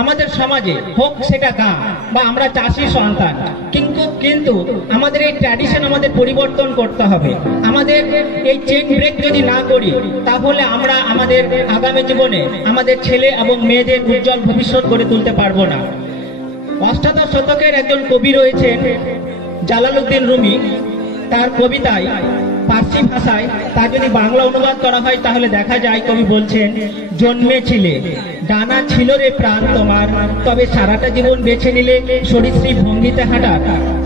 আমাদের সমাজে হোক সেটা গাঁ বা আমরা চাষি সন্তান, কিন্তু আমাদের এই ট্র্যাডিশন আমাদের পরিবর্তন করতে হবে। আমাদের এই চেন ব্রেক যদি না করি তাহলে আমরা আমাদের আগামী জীবনে আমাদের ছেলে এবং মেয়েদের উজ্জ্বল ভবিষ্যৎ গড়ে তুলতে পারবো না। অষ্টাদশ শতকের একজন কবি রয়েছেন জালালউদ্দিন রুমি। তার কবিতায় পার্সি ভাষায় তার যদি বাংলা অনুবাদ করা হয় তাহলে দেখা যায় কবি বলছেন, জন্মেছিলে ডানা ছিল রে প্রাণ তোমার, তবে সারাটা জীবন বেছে নিলে সরীসৃপ ভঙ্গিতে হাঁটার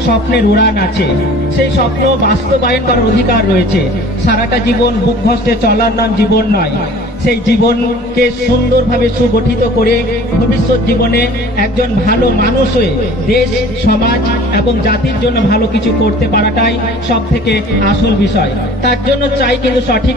স্বপ্নের উড়ান আছে। সেই স্বপ্ন বাস্তবায়ন করার অধিকার রয়েছে। সারাটা জীবন বুক ঘষে চলার নাম জীবন নয়। সেই জীবনকে সুন্দরভাবে সুগঠিত করে ভবিষ্যৎ জীবনে একজন ভালো মানুষ হয়ে দেশ, সমাজ এবং জাতির জন্য ভালো কিছু করতে পারাটাই সব থেকে আসল বিষয়। তার জন্য চাই কিন্তু সঠিক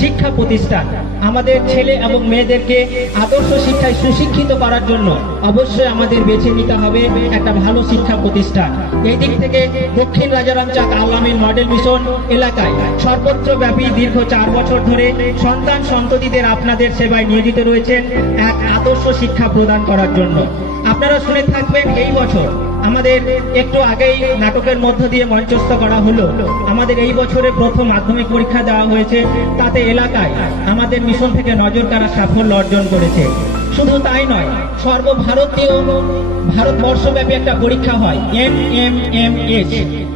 শিক্ষা প্রতিষ্ঠান। আমাদের ছেলে এবং মেয়েদেরকে আদর্শ শিক্ষায় সুশিক্ষিত করার জন্য অবশ্যই আমাদের বেছে নিতে হবে একটা ভালো শিক্ষা প্রতিষ্ঠান। এই দিক থেকে দক্ষিণ রাজারামচাঁদ আল-আমিন মডেল মিশন এলাকায় সর্বত্র ব্যাপী দীর্ঘ 4 বছর ধরে সন্তান সন্ততিদের আপনাদের সেবায় নিয়োজিত রয়েছেন এক আদর্শ শিক্ষা প্রদান করার জন্য। আপনারা শুনে থাকবেন এই বছর আমাদের একটু আগেই নাটকের মধ্য দিয়ে মঞ্চস্থ করা হলো, আমাদের এই বছরে প্রথম মাধ্যমিক পরীক্ষা দেওয়া হয়েছে। তাতে এলাকায় আমাদের মিশন থেকে নজর কাড়া সাফল্য অর্জন করেছে। শুধু তাই নয়, ভারতবর্ষব্যাপী একটা পরীক্ষা হয় NMMS।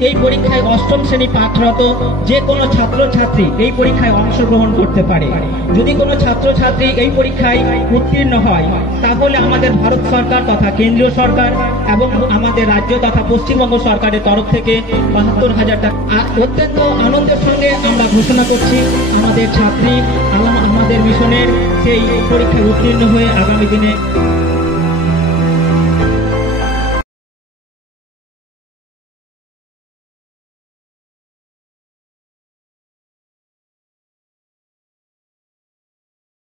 এই পরীক্ষায় 8ম শ্রেণী পাঠরত যে কোনো ছাত্রছাত্রী এই পরীক্ষায় অংশগ্রহণ করতে পারে। যদি কোনো ছাত্রছাত্রী এই পরীক্ষায় উত্তীর্ণ হয় তাহলে আমাদের ভারত সরকার তথা কেন্দ্রীয় সরকার এবং আমাদের রাজ্য তথা পশ্চিমবঙ্গ সরকারের তরফ থেকে 72,000 টাকা। অত্যন্ত আনন্দের সঙ্গে আমরা ঘোষণা করছি আমাদের ছাত্রী আমাদের মিশনের সেই পরীক্ষায় উত্তীর্ণ হয়ে আগামী দিনে